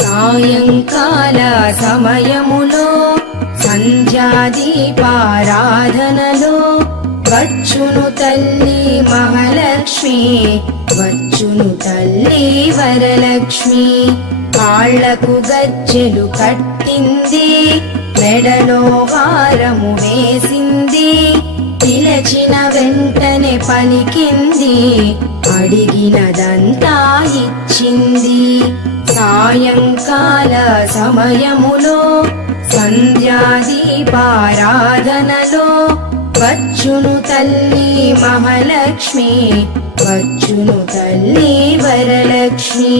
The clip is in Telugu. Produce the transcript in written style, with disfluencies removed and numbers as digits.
సాయంకాల సమయములో సంధ్యాదీపారాధనలో వచ్చును తల్లి మహాలక్ష్మి, వచ్చును తల్లి వరలక్ష్మి. కాళ్లకు గజ్జెలు కట్టింది, మెడలో హారము వేసింది, పిలచిన వెంటనే పలికింది, అడిగినదంతా ఇచ్చింది. సాయంకాల సమయములో సంధ్యాదీపారాధనలో వచ్చును తల్లి మహాలక్ష్మి, వచ్చును తల్లి వరలక్ష్మి.